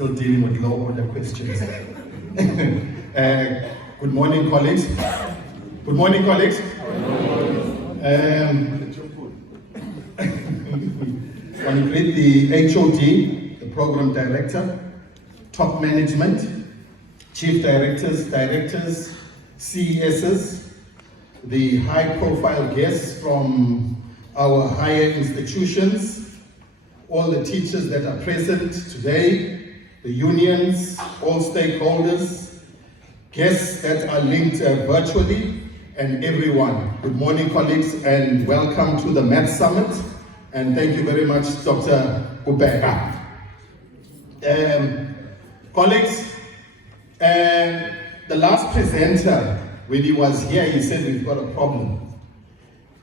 Still dealing with low order questions. Good morning, colleagues. Good morning, colleagues. I want to greet the HOD, the Program Director, top management, Chief Directors, CESs, the high-profile guests from our higher institutions, all the teachers that are present today, the unions, all stakeholders, guests that are linked virtually, and everyone. Good morning, colleagues, and welcome to the Maths Summit. And thank you very much, Dr. Kubeka. Colleagues, the last presenter, when he was here, he said we've got a problem.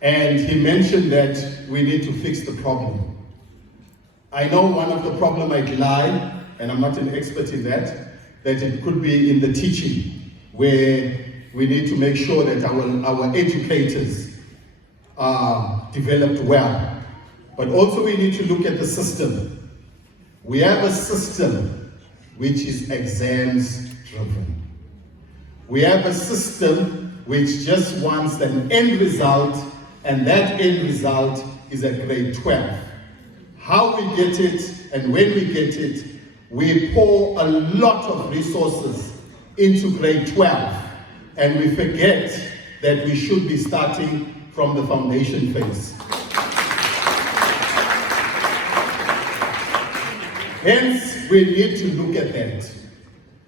And he mentioned that we need to fix the problem. I know one of the problems might lie, and I'm not an expert in that it could be in the teaching, where we need to make sure that our educators are developed well. But also we need to look at the system. We have a system which is exams driven. We have a system which just wants an end result, and that end result is a grade 12. How we get it and when we get it, we pour a lot of resources into grade 12, and we forget that we should be starting from the foundation phase. Hence, we need to look at that.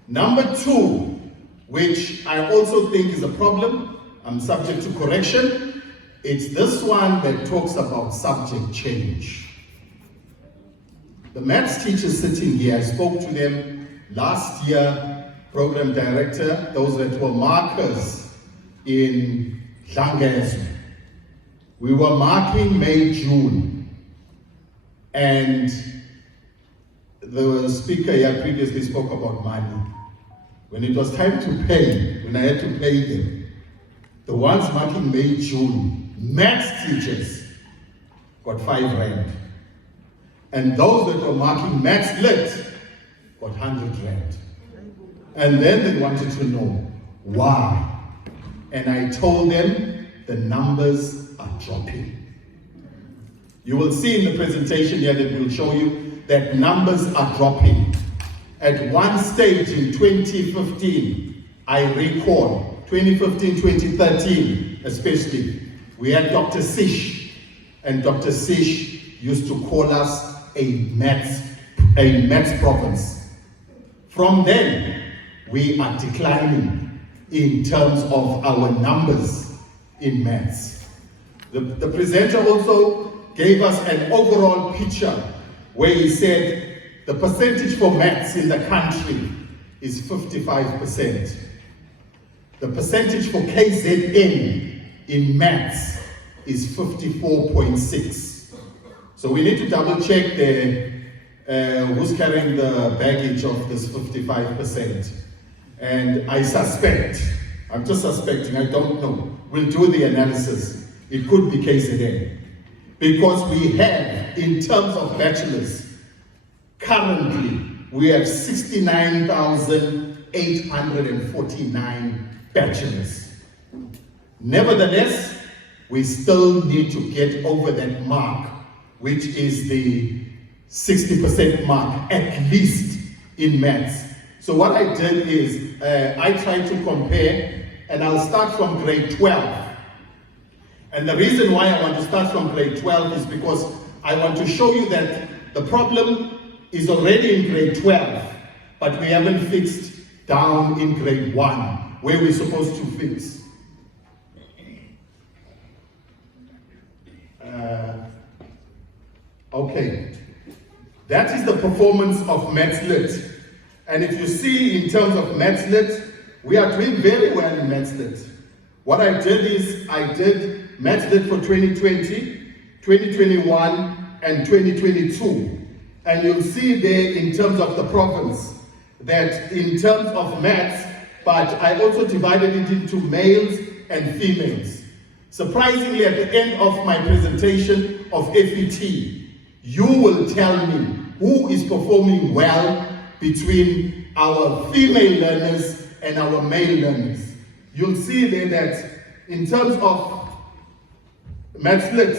Number two, which I also think is a problem, I'm subject to correction, it's this one that talks about subject change. The maths teachers sitting here, I spoke to them last year, program director, those that were markers in Elangeni. We were marking May, June, and the speaker here previously spoke about money. When it was time to pay, when I had to pay them, the ones marking May, June, maths teachers got 5 rand. And those that were marking maths lit got 100 rand. And then they wanted to know why. And I told them the numbers are dropping. You will see in the presentation here that we'll show you that numbers are dropping. At one stage in 2015, I recall, 2015, 2013 especially, we had Dr. Sish, and Dr. Sish used to call us a maths province. From then, we are declining in terms of our numbers in maths. The presenter also gave us an overall picture where he said the percentage for maths in the country is 55%. The percentage for KZN in maths is 54.6%. So we need to double check who's carrying the baggage of this 55%. And I suspect, I'm just suspecting, I don't know. We'll do the analysis. It could be KZN. Because we have, in terms of bachelors, currently we have 69,849 bachelors. Nevertheless, we still need to get over that mark, which is the 60% mark, at least in maths. So what I did is, I tried to compare, and I'll start from grade 12. And the reason why I want to start from grade 12 is because I want to show you that the problem is already in grade 12, but we haven't fixed down in grade 1, where we're supposed to fix. Okay, that is the performance of Maths Lit. And if you see in terms of Maths Lit, we are doing very well in Maths Lit. What I did is, I did Maths Lit for 2020, 2021, and 2022. And you'll see there in terms of the province, that in terms of maths, but I also divided it into males and females. Surprisingly, at the end of my presentation of FET, you will tell me who is performing well between our female learners and our male learners. You'll see there that in terms of maths lit,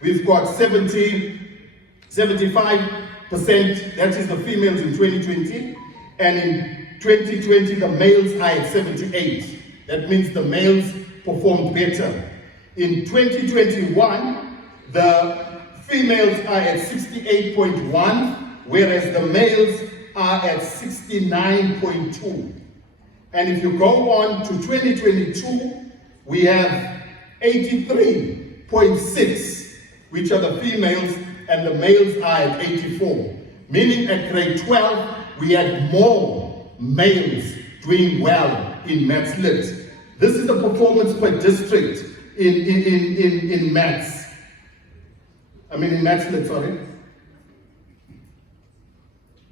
we've got 75%, that is the females in 2020, and in 2020 the males are at 78. That means the males performed better. In 2021, the females are at 68.1, whereas the males are at 69.2. And if you go on to 2022, we have 83.6, which are the females, and the males are at 84. Meaning at grade 12, we had more males doing well in maths lit. This is the performance per district in maths. In maths lit, sorry.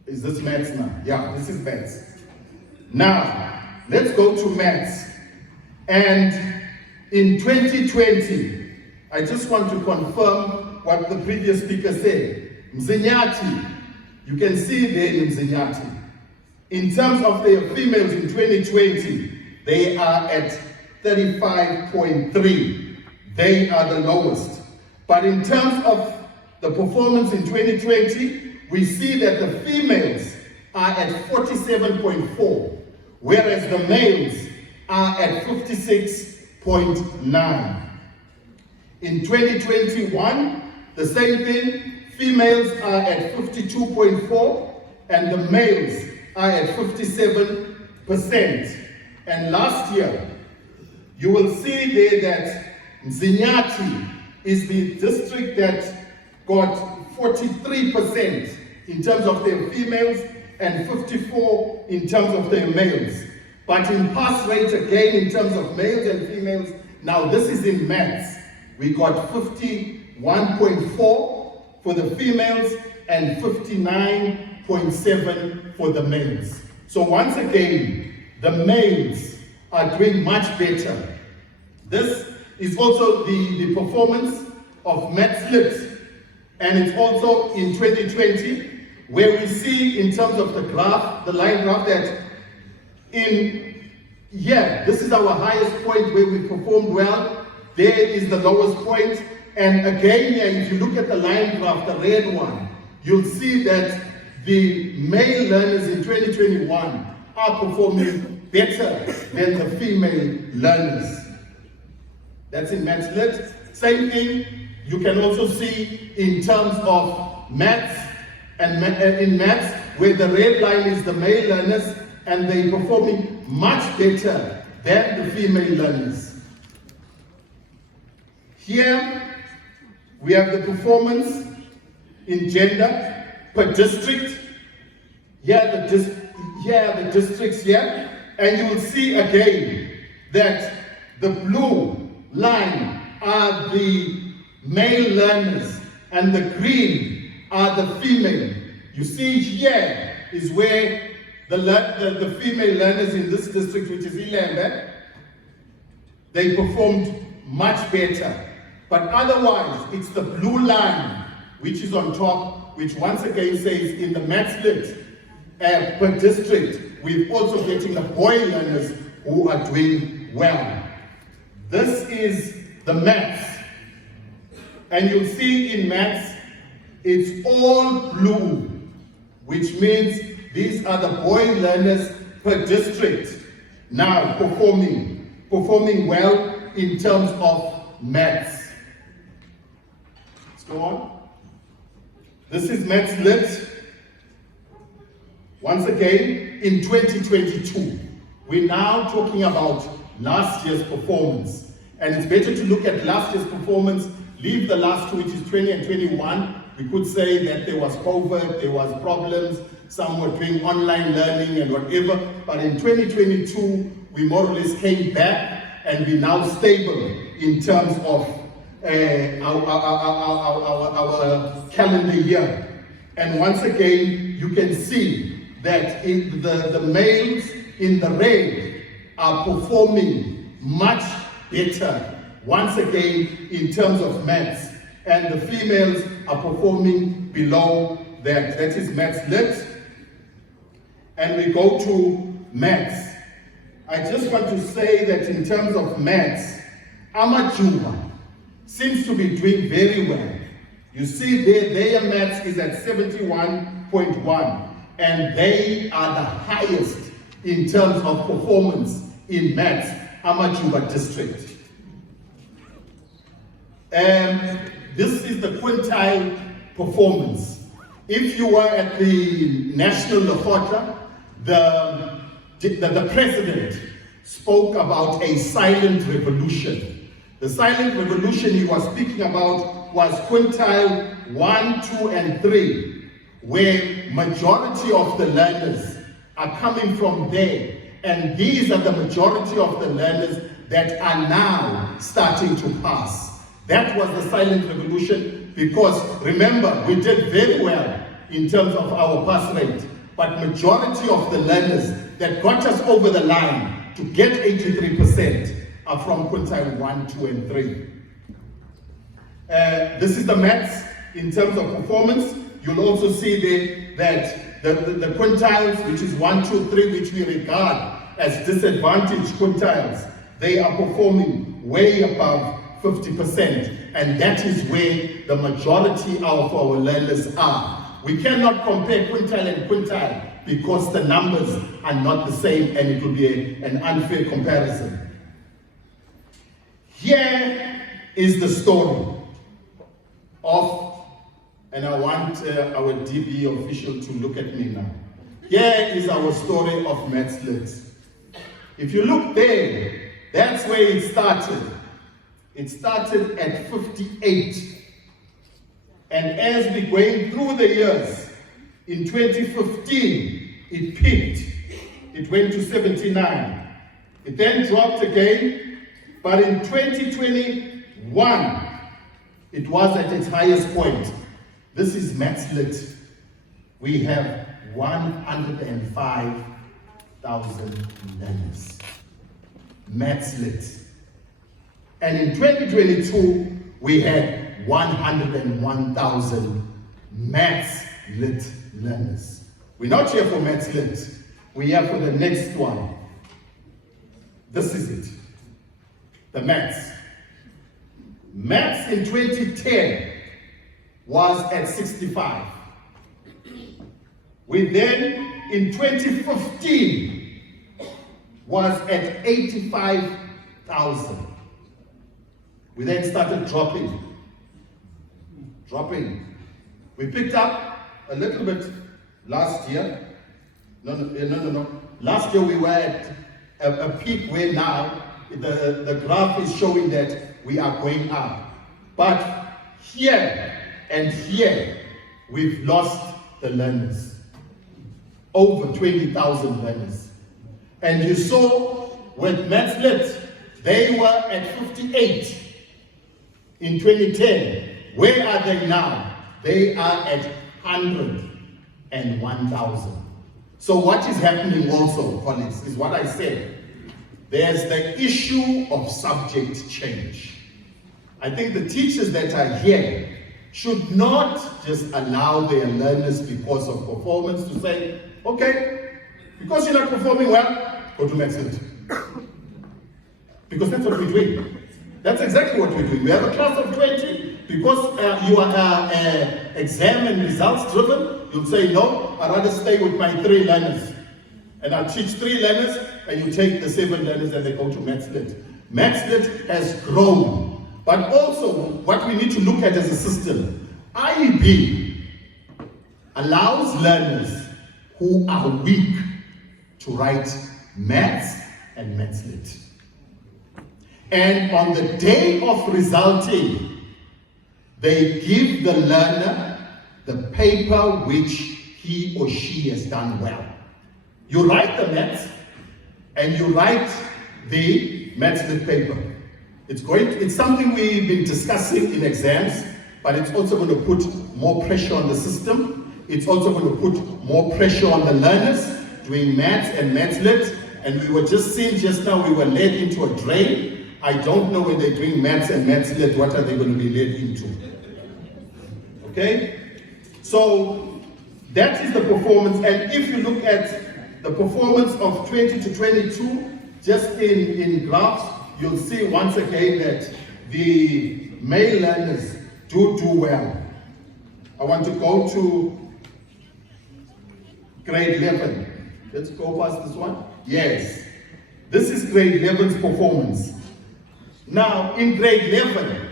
Is this maths now? Yeah, this is maths. Now, let's go to maths. And in 2020, I just want to confirm what the previous speaker said. Mzinyati, you can see there in Mzinyati. In terms of their females in 2020, they are at 35.3. They are the lowest. But in terms of the performance in 2020, we see that the females are at 47.4, whereas the males are at 56.9. In 2021, the same thing, females are at 52.4 and the males are at 57%. And last year, you will see there that Mzinyati is the district that got 43% in terms of their females and 54% in terms of their males. But in pass rate again in terms of males and females, now this is in maths. We got 51.4 for the females and 59.7 for the males. So once again, the males are doing much better. This is also the performance of maths lit. And it's also in 2020, where we see in terms of the graph, the line graph, that this is our highest point where we performed well. There is the lowest point. And again here, if you look at the line graph, the red one, you'll see that the male learners in 2021 are performing better than the female learners. That's in maths lit. Same thing you can also see in terms of maths, and in maths, where the red line is the male learners, and they're performing much better than the female learners. Here, we have the performance in gender per district. Here the districts here, and you will see again that the blue line are the male learners and the green are the female. You see here is where the female learners in this district, which is Elangeni, they performed much better. But otherwise, it's the blue line which is on top, which once again says in the maths lit per district, we're also getting the boy learners who are doing well. This is the maths. And you'll see in maths, it's all blue, which means these are the boy learners per district now performing well in terms of maths. Let's go on. This is maths lit. Once again, in 2022, we're now talking about last year's performance. And it's better to look at last year's performance, leave the last two, which is 20 and 21. We could say that there was COVID, there was problems, some were doing online learning and whatever. But in 2022, we more or less came back and we're now stable in terms of our calendar year. And once again, you can see that the males in the red are performing much better, once again, in terms of maths. And the females are performing below that. That is maths lit. and we go to maths. I just want to say that in terms of maths, Amajuba seems to be doing very well. You see their maths is at 71.1, and they are the highest in terms of performance in maths, Amajuba district. This is the quintile performance. If you were at the National Lekgotla, the president spoke about a silent revolution. The silent revolution he was speaking about was quintile 1, 2, and 3, where majority of the learners are coming from there. And these are the majority of the learners that are now starting to pass. That was the silent revolution, because remember, we did very well in terms of our pass rate, but majority of the learners that got us over the line to get 83% are from quintile 1, 2, and 3. This is the maths in terms of performance. You'll also see there that the quintiles, which is 1, 2, 3, which we regard as disadvantaged quintiles, they are performing way above 50%, and that is where the majority of our learners are. We cannot compare quintile and quintile because the numbers are not the same, and it will be an unfair comparison. Here is the story of, and I want our DB official to look at me now. Here is our story of Maths Lit. If you look there, that's where it started. It started at 58. And as we're going through the years, in 2015, it peaked. It went to 79. It then dropped again, but in 2021, it was at its highest point. This is Maths Lit. We have 105,000 learners. Maths Lit. And in 2022, we had 101,000 Maths Lit learners. We're not here for Maths Lit. We're here for the next one. This is it. The maths. Maths in 2010 was at 65. We then, in 2015, was at 85,000. We then started dropping. We picked up a little bit last year. No. Last year we were at a peak where now the graph is showing that we are going up. But here and here, we've lost the learners. Over 20,000 learners. And you saw with Maths Lit, they were at 58 in 2010. Where are they now? They are at 101,000. So what is happening also, colleagues, is what I said. There's the issue of subject change. I think the teachers that are here should not just allow their learners, because of performance, to say, okay, because you're not performing well, go to Maths Lit. Because that's what we're doing. That's exactly what we're doing. We have a class of 20, because you are exam and results driven, you'll say, no, I'd rather stay with my 3 learners. And I'll teach 3 learners, and you take the 7 learners and they go to Maths Lit. Maths Lit has grown. But also, what we need to look at as a system, IEB allows learners who are weak to write maths and Maths Lit. And on the day of resulting, they give the learner the paper which he or she has done well. You write the maths and you write the Maths Lit paper. It's something we've been discussing in exams, but it's also going to put more pressure on the system. It's also going to put more pressure on the learners doing maths and Maths Lit. And we were just seeing just now, we were led into a drain. I don't know when they're doing maths and Maths Lit, what are they going to be led into? Okay? So that is the performance. And if you look at the performance of 20 to 22, just in graphs, you'll see once again that the male learners do well. I want to go to grade 11. Let's go past this one. Yes. This is grade 11's performance. Now, in grade 11,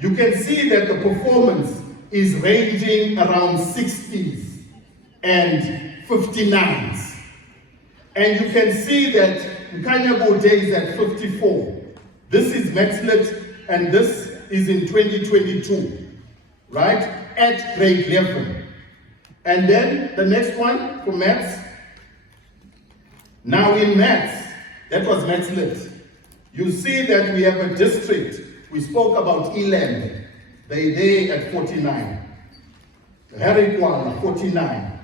you can see that the performance is ranging around 60s and 59s. And you can see that Mkanyabo Day is at 54. This is Maxlet, and this is in 2022, right? At grade 11. And then the next one for maths. Now in maths, that was Maxlet. You see that we have a district. We spoke about Eland. They at 49. Harikwana, 49.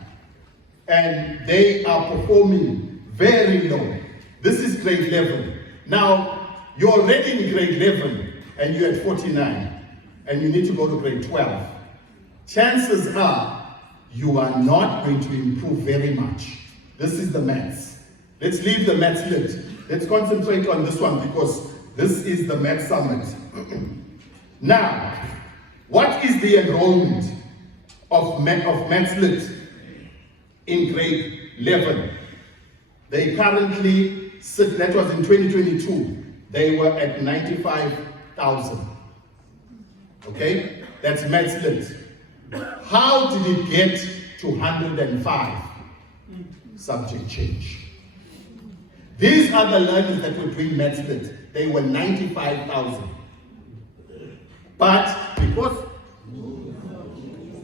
And they are performing very low. This is grade 11. Now, you're already in grade 11 and you're at 49 and you need to go to grade 12. Chances are you are not going to improve very much. This is the maths. Let's leave the maths lit. Let's concentrate on this one because this is the maths summit. Now, what is the enrollment of maths lit in grade 11? They currently sit, that was in 2022, they were at 95,000. Okay, that's maths lit. How did it get to 105? Subject change. These are the learners that were doing maths lit. They were 95,000. But because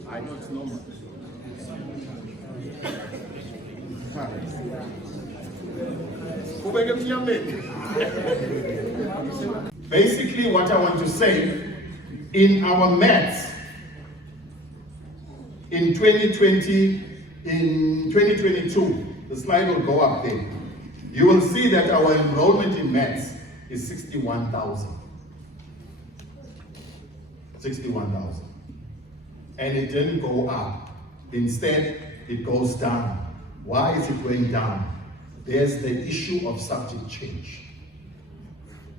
I know it's normal. Basically, what I want to say, in our maths, in 2020, in 2022, the slide will go up there. You will see that our enrollment in maths is 61,000. 61,000. And it didn't go up. Instead, it goes down. Why is it going down? There's the issue of subject change.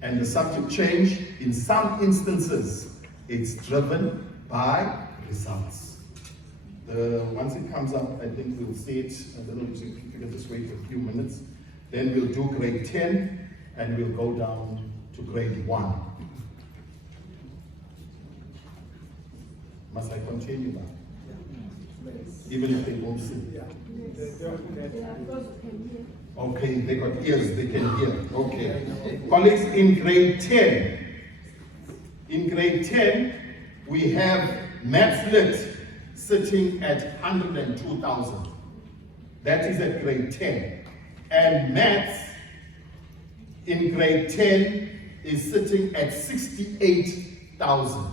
And the subject change, in some instances, it's driven by results. Once it comes up, I think we'll see it. I don't know if you can just wait for a few minutes. Then we'll do grade 10, and we'll go down to grade 1. Must I continue that? Even if they won't see? Okay, they got ears, they can hear. Okay. Colleagues, in grade 10, we have maths lit sitting at 102,000. That is at grade 10. And maths in grade 10 is sitting at 68,000.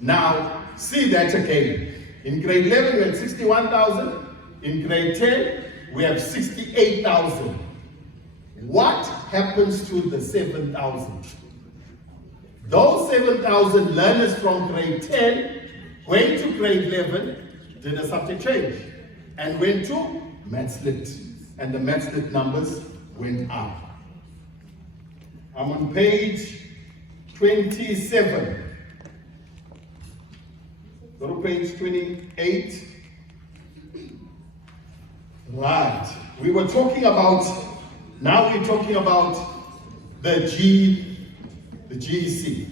Now, see that again. In grade 11, we had 61,000. In grade 10, we have 68,000. What happens to the 7,000? Those 7,000 learners from grade 10 went to grade 11, did a subject change, and went to maths lit. And the maths lit numbers went up. I'm on page 27. Go to page 28. Right. We were talking about, now we're talking about the GEC.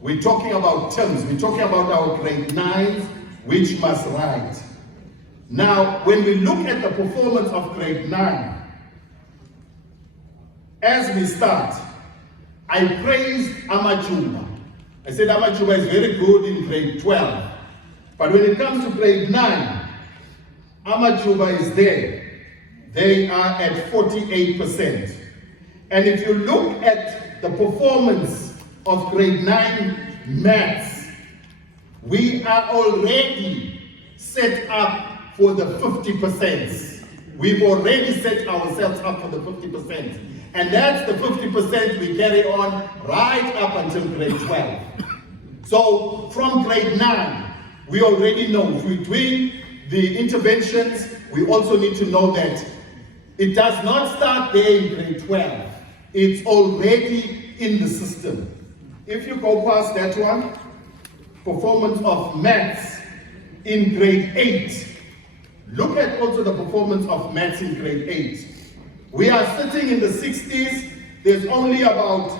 We're talking about terms. We're talking about our grade 9s, which must write. Now, when we look at the performance of grade 9, as we start, I praised Amajuba. I said Amajuba is very good in grade 12. But when it comes to grade 9, Amajuba is there. They are at 48%. And if you look at the performance of grade 9 maths, we are already set up for the 50%. We've already set ourselves up for the 50%. And that's the 50% we carry on right up until grade 12. So from grade 9, we already know if we're doing the interventions, we also need to know that It does not start there in grade 12. It's already in the system. If you go past that one, performance of maths in grade 8. Look at also the performance of maths in grade 8. We are sitting in the 60s. There's only about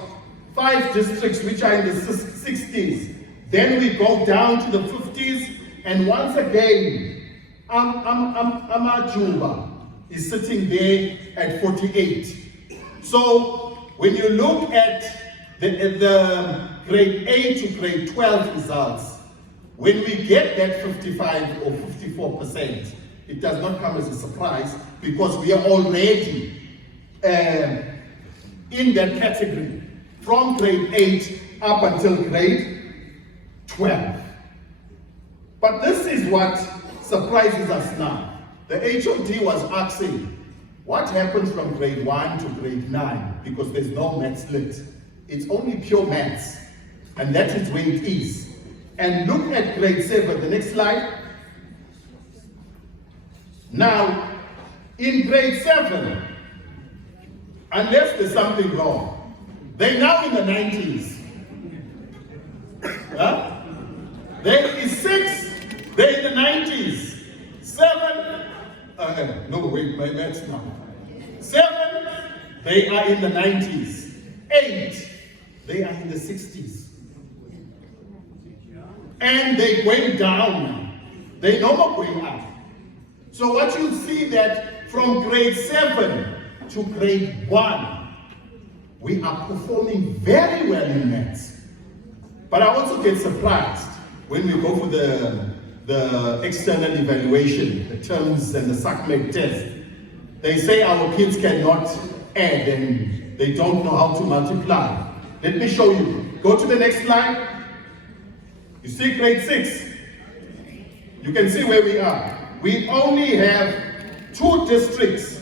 5 districts which are in the 60s. Then we go down to the 50s, and once again, Amajuba is sitting there at 48. So when you look at the grade 8 to grade 12 results, when we get that 55 or 54%, it does not come as a surprise because we are already in that category from grade 8 up until grade 12. But this is what surprises us now. The HOD was asking, what happens from grade 1 to grade 9? Because there's no maths lit. It's only pure maths. And that is where it is. And look at grade 7, the next slide. Now, in grade 7, unless there's something wrong, they're now in the 90s. Huh? There is 6, they're in the 90s. 7, no wait, my maths now. 7, they are in the 90s. 8, they are in the 60s. And they went down. They no more going up. So what you see that from grade 7 to grade 1, we are performing very well in maths. But I also get surprised when we go for the external evaluation, the terms and the SACMED test. They say our kids cannot add and they don't know how to multiply. Let me show you. Go to the next slide. You see grade 6. You can see where we are. We only have 2 districts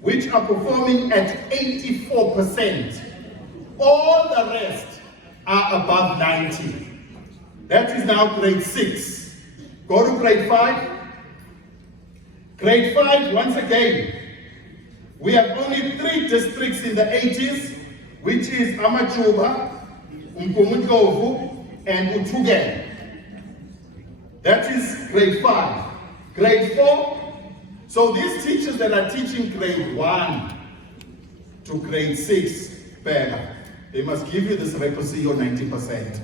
which are performing at 84%. All the rest are above 90. That is now grade 6. Go to grade 5. Grade 5, once again, we have only 3 districts in the 80s, which is Amajuba, Umgungundlovu, and Utugen. That is grade 5. Grade 4, so these teachers that are teaching grade 1 to grade 6, they must give you this reposio 90%.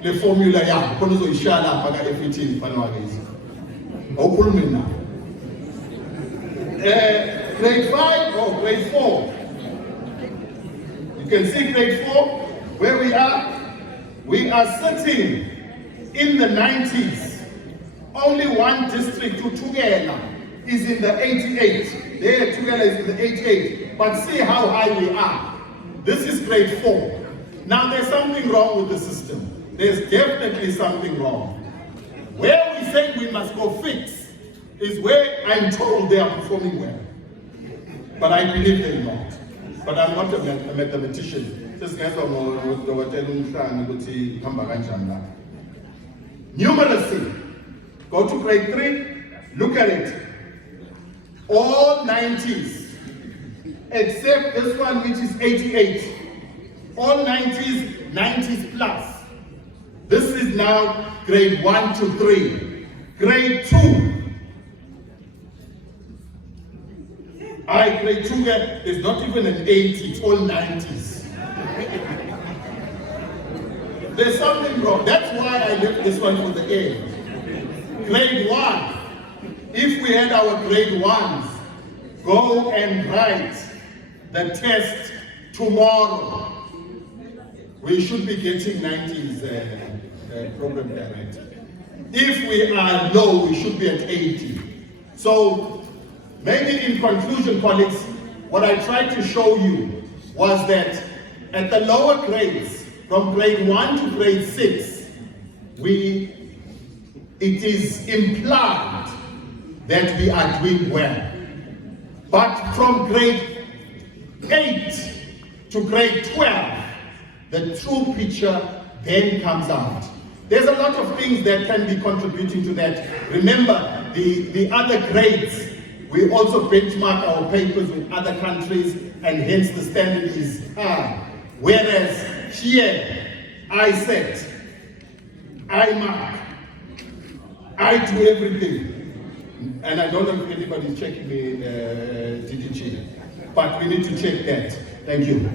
The formula ya khona uzoyishala phaka e-15 mfana wakezi awukhulumi na grade 5 or grade 4. You can see grade 4 where we are sitting in the 90s. Only 1 district, Tugela, is in the 88. There Tugela is in the 88. But see how high we are. This is grade 4. Now there's something wrong with the system. There's definitely something wrong. Where we say we must go fix is where I'm told they are performing well. But I believe they're not. But I'm not a mathematician. Numeracy. Go to grade 3, look at it. All 90s, except this one which is 88. All 90s, 90s plus. This is now grade 1 to 3. Grade 2. Grade 2, there's not even an 80, it's all 90s. There's something wrong. That's why I left this one for the end. Grade 1. If we had our grade 1s go and write the test tomorrow, we should be getting 90s program director. If we are low, we should be at 80. So maybe in conclusion, colleagues, what I tried to show you was that at the lower grades, from grade 1 to grade 6, it is implied that we are doing well. But from grade 8 to grade 12, the true picture then comes out. There's a lot of things that can be contributing to that. Remember, the other grades, we also benchmark our papers with other countries, and hence the standard is high. Whereas here, I set, I mark, I do everything. And I don't know if anybody's checking me, but we need to check that. Thank you.